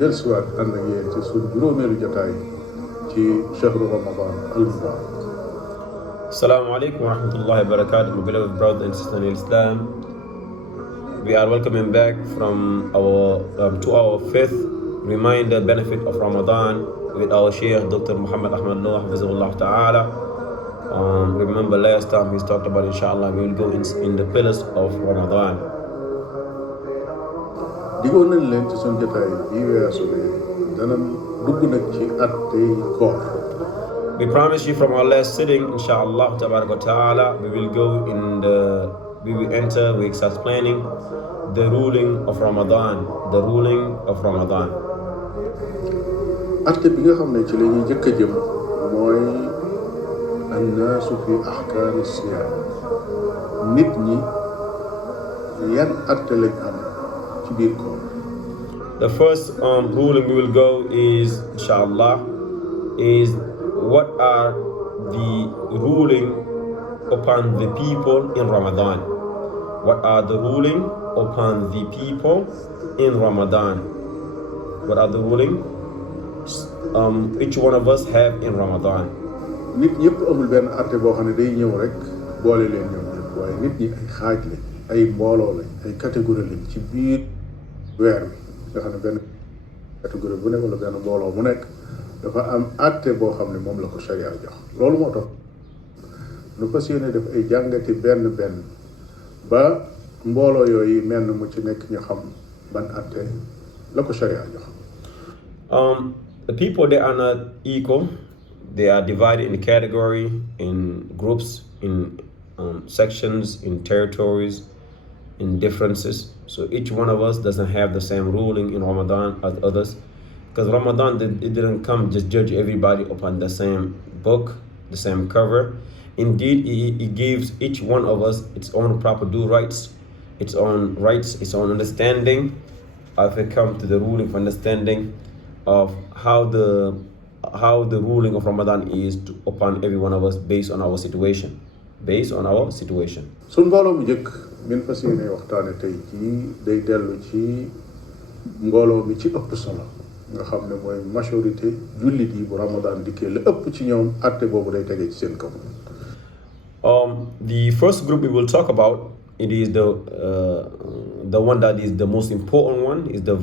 dellusiwaat ànd ak yéen ci suñ juróomeelu jotaay ci shahru Ramadan al mubarak. Assalamu alaikum wa rahmatullahi wa barakatuh, my beloved brothers and sisters in Islam. We are welcoming back from our to our fifth reminder benefit of Ramadan with our Shaykh Dr. Muhammad Ahmad Noor Hafizahullah Ta'ala. Remember last time he talked about, inshallah, we will go in the pillars of Ramadan. digoon nañ leen ci suñ jotaay bii weesu ne danañ dugg nag ci attey koor. We promise you from our last sitting, inshallah ta'ala, we will enter, we start planning the ruling of Ramadan, atte bi nga xam ne ci la ñuy jëkk a jëm mooy annaasu fi ahkaami siyaam, nit ñi yan atte lañ am ci biir koor. The first ruling we will go is, inshallah, is what are the ruling upon the people in Ramadan? What are the ruling upon the people in Ramadan? What are the ruling each one of us have in Ramadan? nit ñëpp amul benn atte boo xam ne day ñëw rek boole leen ñoom ñëpp, waaye nit ñi ay xaaj lañ, ay mbooloo lañ, ay catégorie lañ ci biir weer bi nga xam ne benn catégorie bu nekk wala benn mbooloo mu nekk dafa am atte boo xam ne moom la ko sharia jox. loolu moo tax nu fas yéene def ay jàngati benn ba mbooloo yooyu mel mu ci nekk ñu xam ban atte la ko sharia jox. The people, they are not equal. They are divided in category, in groups, in sections, in territories, in differences. So each one of us doesn't have the same ruling in Ramadan as others. Because Ramadan, it didn't come just judge everybody upon the same book, the same cover. Indeed, it gives each one of us its own proper due rights, its own understanding. If it comes to the ruling for understanding of how the ruling of Ramadan is upon every one of us based on our situation. suñ mbooloo mu njëkk min fas yéene waxtaane tey jii day dellu ci mbooloo mi ci ëpp solo nga xam ne mooy majorité jullit yi bu Ramadan dikkee la ëpp ci ñoom atte boobu day tege ci seen kaw. The first group we will talk about, it is the one that is the most important one, is the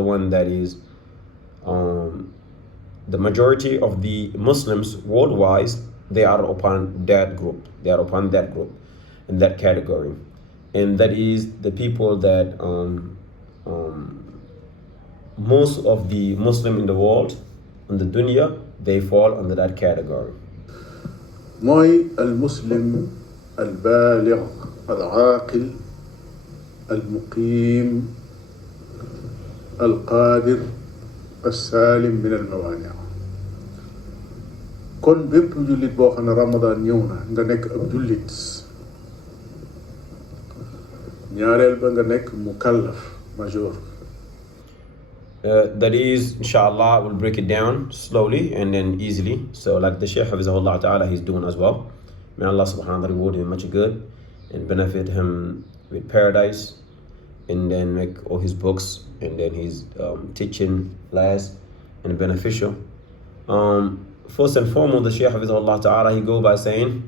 one that is the majority of the Muslims worldwide, they are upon that group in that category, and that is the people that most of the Muslim in the world, in the dunya, they fall under that category. mooy al-muslim al-baaligh al-aaqil al-muqiim al-qaadir as-saalim min al-mawaani'. kon bépp jullit boo xam ne Ramadan ñëw na nga nekk ab jullit, ñaareel ba nga nekk mukallaf majeur. That is, inshallah, we'll break it down slowly and then easily. So like the Shaykh Hafizahullah Ta'ala, he's doing as well. May Allah subhanahu wa ta'ala reward him much good and benefit him with paradise, and then make all his books and then his teaching last and beneficial. First and foremost, the Shaykh Hafizahullah Ta'ala, he go by saying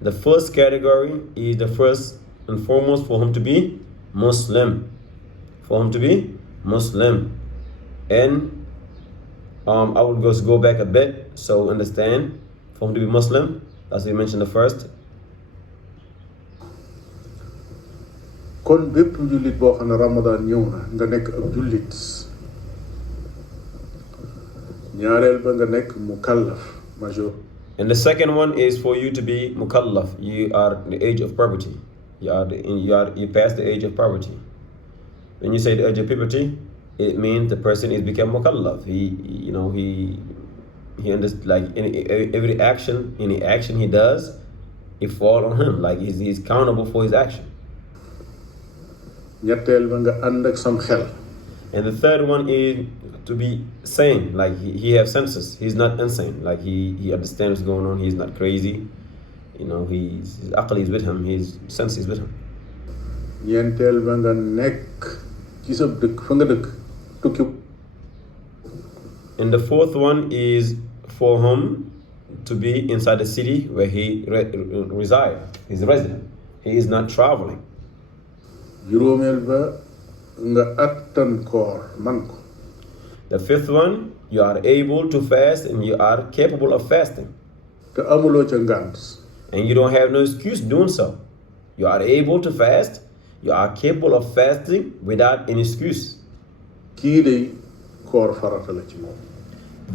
the first category is the first and foremost for him to be Muslim. And I will just go back a bit so understand, for him to be Muslim, as we mentioned the first. kon bépp jullit boo xam ne Ramadan ñëw na nga nekk ab jullit, ñaareel ba nga nekk mukallaf majeur. And the second one is for you to be mukallaf. You are the age of puberty. You pass the age of puberty. When you say the age of puberty, it means the person is become mukallaf. He understands, like any action he does, it fall on him. Like he's accountable for his action. ñetteel ba nga ànd ak sam xel. And the third one is to be sane, like he have senses. He's not insane. Like he understands what's going on. He's not crazy. His aql is with him. His sense is with him. ñeenteel ba nga nekk ci sa dëkk fa nga dëkk tukki And the fourth one is for him to be inside the city where he resides. He's a resident. He is not traveling. juróomeel ba nga attan koor man ko. The fifth one, you are able to fast and you are capable of fasting. te amuloo ca ngànt. And you don't have no excuse doing so. You are able to fast. You are capable of fasting without any excuse. kii de koor farata la ci moom.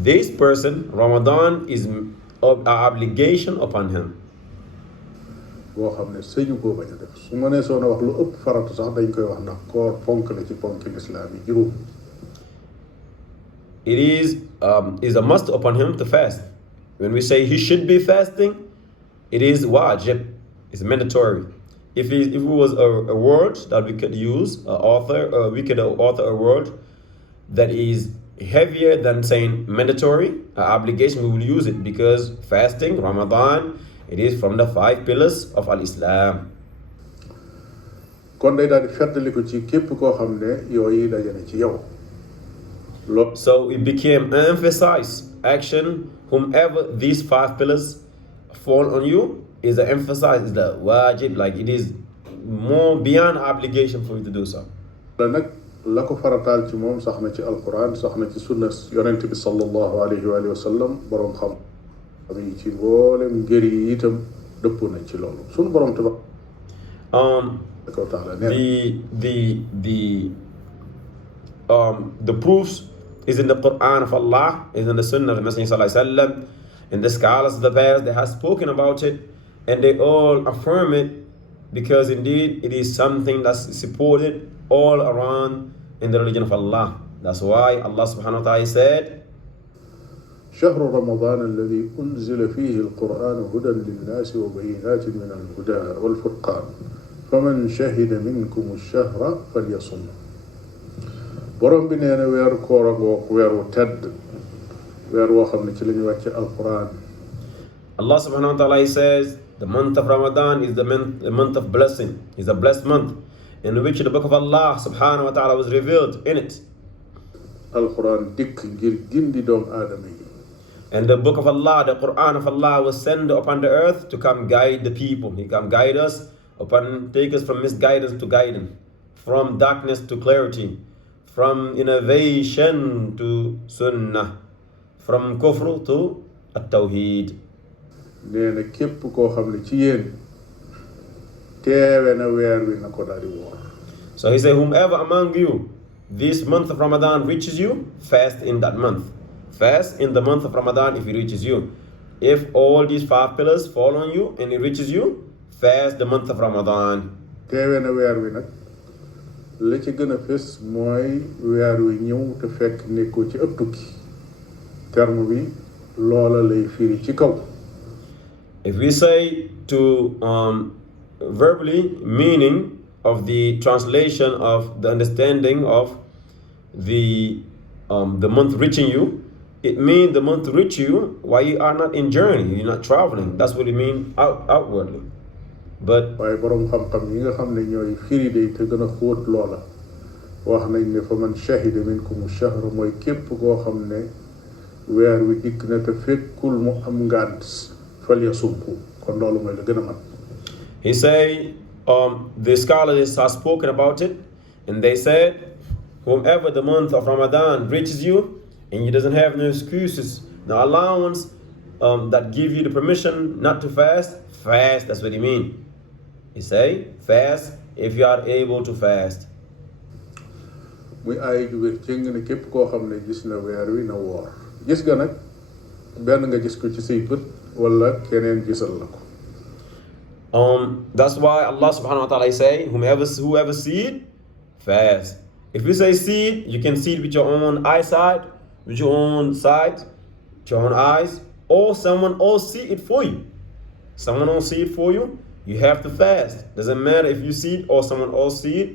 This person, Ramadan is an obligation upon him. boo xam ne sëñu koo bañ a def su ma nee soo na wax lu ëpp farata sax dañ koy wax ndax koor ponk la ci ponki lislaam yi juróom. It is a must upon him to fast. When we say he should be fasting, it is wajib. It's mandatory. If it was a word that we could use, we could author a word that is heavier than saying mandatory, obligation, we will use it because fasting, Ramadan, it is from the 5 pillars of al-Islam. kon day daal di feddali ko ci képp koo xam ne yooyu dajale ci yow. So it became emphasized action. Whomever these 5 pillars fall on you is the emphasize, is the wajib, like it is more beyond obligation for you to do so. nag la ko farataal ci moom sax na ci alquran sax na ci sunna yonent bi sallallahu alayhi wa sallam borom xam yi ci mboolem ngër yi itam dëppoo nañ ci loolu sunu borom the proofs is in the Quran of Allah, is in the Sunnah of the Messenger sallallahu alaihi wasallam, and the scholars of the past, they have spoken about it, and they all affirm it because indeed it is something that's supported all around in the religion of Allah. That's why Allah subhanahu wa ta'ala said, شهر رمضان الذي أنزل فيه القرآن هدى للناس وبينات من الهدى والفرقان فمن شهد منكم الشهر فليصم. borom bi nee na weeru koor ak weeru tedd weer woo xam ne ci la ñu wàcce alquran. Allah subhanahu wa ta'ala says the month of Ramadan is the month of blessing, is a blessed month in which the book of Allah subhanahu wa ta'ala was revealed in it. alquran dikk ngir gindi doomu aadama yi. And the book of Allah, the Quran of Allah, was sent upon the earth to come guide the people. He come guide us, take us from misguidance to guidance, from darkness to clarity, from innovation to sunnah, from kufr to at-tawheed. nee na képp koo xam ne ci yéen teewe na weer wi na ko daal di woor. So he said, whomever among you this month of Ramadan reaches you, fast in that month. Fast in the month of Ramadan if it reaches you. If all these 5 pillars fall on you and it reaches you, fast the month of Ramadan. teewe na weer wi nag la ci gën a fës mooy weer wi ñëw te fekk nekkoo ci ëpp tukki terme bi loola lay firi ci kaw. If we say to verbally meaning of the translation of the understanding of the month reaching you, it means the month reach you while you are not in journey, you're not traveling. That's what it means outwardly. But waaye borom xam-xam yi nga xam ne ñooy firi day te gën a xóot loola wax nañ ne fa man shahida minkum shahra mooy képp koo xam ne weer wi dikk na te fekkul mu am ngànt falyasumhu kon loolu mooy la gën a mat. he say the scholars have spoken about it and they said whomever the month of Ramadan reaches you and he doesn't have no excuses, no allowance that give you the permission not to fast, that's what he mean. He say fast if you are able to fast. muy ay ju wér cëng ne képp koo xam ne gis na weer wi na woor. gis nga nag benn nga gis ko ci say bët wala keneen gisal la ko. That's why Allah subhanahu wa ta'ala say whoever see it, fast. If you say see it, you can see it with your own eyesight, with your own sight, with your own eyes, or someone else see it for you. Someone else see it for you, you have to fast. Doesn't matter if you see it or someone else see it.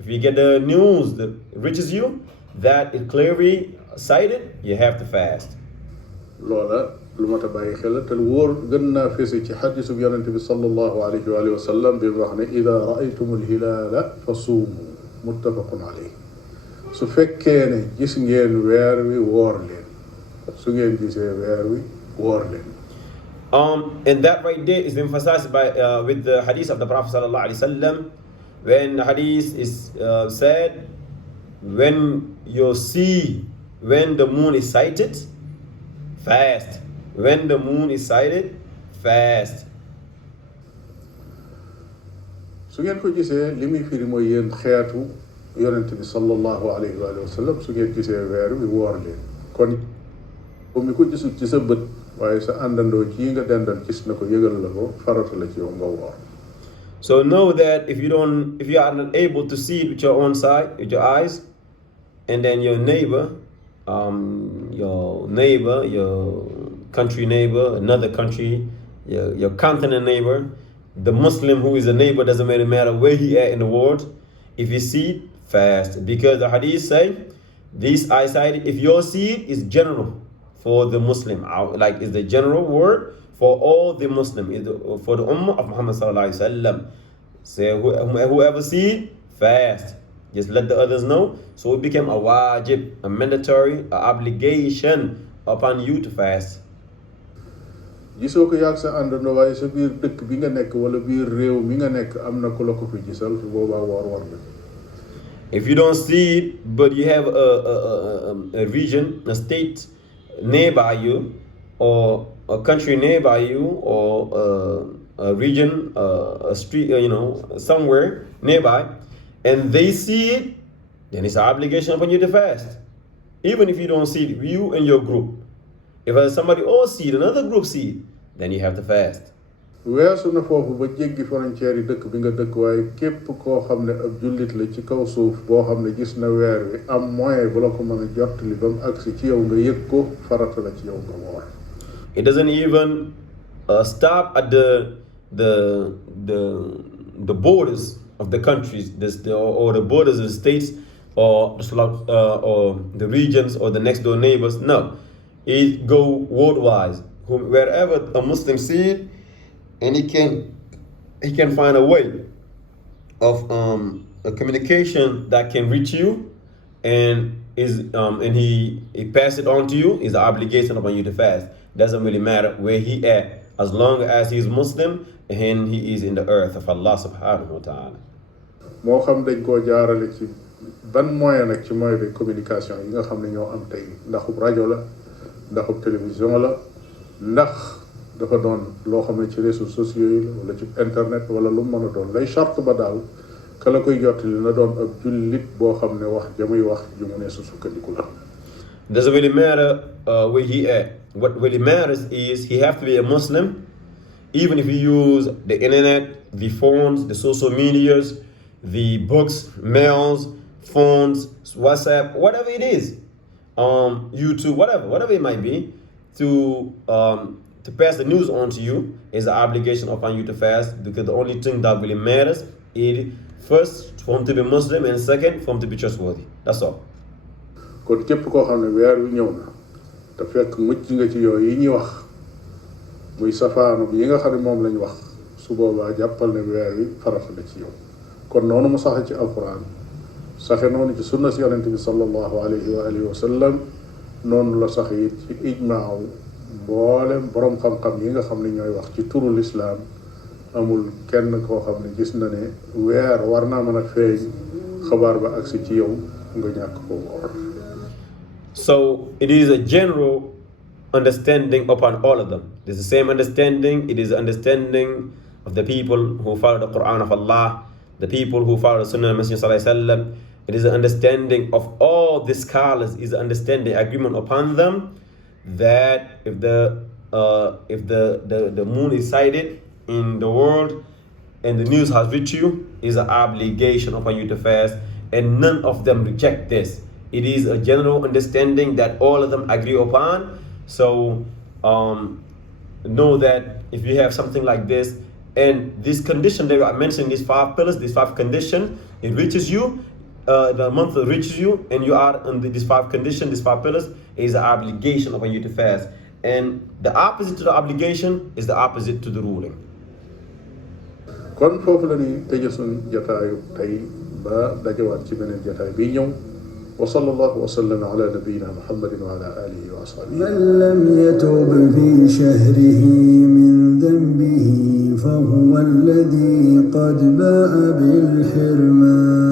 If you get the news that reaches you that it clearly cited, you have to fast. loola lu mat a bàyyi xel te wóor gën naa fesi ci xadisu yonente bi sallallahu alayhi wa sallam bi wax ne ida raaytum alhilaala fa suumu muttafaqun alayhi. su fekkee ne gis ngeen weer wi woor leen su ngeen gisee weer wi woor leen. And that right there is emphasized by with the hadith of the Prophet sallallahu alaihi wasallam, when the hadith is said, when the moon is sighted, fast. When the moon is sighted, fast. su ngeen ko gisee li muy firi mooy yéen xeetu yonent bi sallallahu alayhi wa sallam su ngeen gisee weer wi woor leen. kon mi ko gisul ci sa bët waaye sa àndandoo ci nga dendal gis na ko yëgal la ko farata la ci yow nga woor. So know that if you are not able to see it with your own sight, with your eyes, and then your neighbor, your country neighbor, another country, your continent neighbor, the Muslim who is a neighbor, doesn't really matter where he at in the world, if you see it, fast. Because the hadith say, this eyesight, if your seed is general for the Muslim, like is the general word for all the Muslim, for the Ummah of Muhammad sallallahu alaihi wasallam. Say whoever see it, fast. Just let the others know. So it became a wajib, a mandatory, an obligation upon you to fast. gisoo ko yàgg sa àndandoo waaye sa biir dëkk bi nga nekk wala biir réew mi nga nekk am na ku la ko fi gisal su boobaa woor war nga. If you don't see it, but you have a region, a state nearby you, or a country nearby you, or a region, a street, somewhere nearby, and they see it, then it's an obligation upon you to fast. Even if you don't see it, you and your group. If somebody else see it, another group see it, then you have to fast. weesu na foofu ba jéggi frontière yi dëkk bi nga dëkk waaye képp koo xam ne ab jullit la ci kaw suuf boo xam ne gis na weer wi am moyen bu la ko mën a jottali ba mu agsi ci yow nga yëg ko farata la ci yow nga woor. It doesn't even stop at the borders of the countries, or the borders of the states, or the regions, or the next door neighbors. No, it go worldwide. Wherever a Muslim see it, and he can find a way of a communication that can reach you, and he pass it on to you, is an obligation upon you to fast. Doesn't really matter where he at, as long as he is Muslim and he is in the earth of Allah subhanahu wa ta'ala. moo xam dañ koo jaarale ci ban moyen nag ci moyen de communication yi nga xam ne ñoo am tey ndaxub rajo la ndaxub télévision la ndax dafa doon loo xam ne ci réseaux sociaux yi la wala ci internet wala lu mu mën a doon lay charte ba daal ka la koy jottali na doon ab jullit boo xam ne wax ja muy wax ju mu ne su sukkandiku la. Doesn't really matter where he at. What really matters is he have to be a Muslim, even if you use the internet, the phones, the social medias, the books, mails, phones, WhatsApp, whatever it is, YouTube, whatever it might be, to pass the news on to you is an obligation upon you to fast, because the only thing that really matters is first for him to be Muslim, and second for him to be trustworthy. That's all. kon képp koo xam ne weer wi ñëw na te fekk mucc nga ci yooyu yi ñuy wax muy safaanu yi nga xam ne moom lañ wax su boobaa jàppal ne weer wi farata la ci yow. kon noonu mu saxe ci alquran saxe noonu ci sunna si yonente bi sallallahu alayhi wa alihi wa sallam noonu la saxe it ci ijmaaw mboolem borom xam-xam yi nga xam ne ñooy wax ci turu lislaam amul kenn koo xam ne gis na ne weer war naa mën a feeñ xabaar ba agsi ci yow nga ñàkk ko woor. So it is a general understanding upon all of them. It is the same understanding. It is the understanding of the people who follow the Quran of Allah, the people who follow the Sunnah of Messenger Sallallahu Alaihi Wasallam. It is the understanding of all the scholars, is the understanding, agreement upon them, that if the moon is sighted in the world and the news has reached you, is an obligation upon you to fast, and none of them reject this. It is a general understanding that all of them agree upon. So know that if you have something like this, and this condition that I mentioned, these 5 pillars, these 5 conditions, it reaches you, the month reaches you, and you are under these 5 conditions, these 5 pillars, is an obligation upon you to fast. And the opposite to the obligation is the opposite to the ruling. kon foofu la ñuy tëje suñ jotaayu tey ba dajawaat ci beneen jotaay bi ñëw wa sallallahu wa sallam ala nabiyyina muhammadin wa ala alihi wa ashabihi. من لم يتوب في شهره من ذنبه فهو الذي قد باء بالحرمان.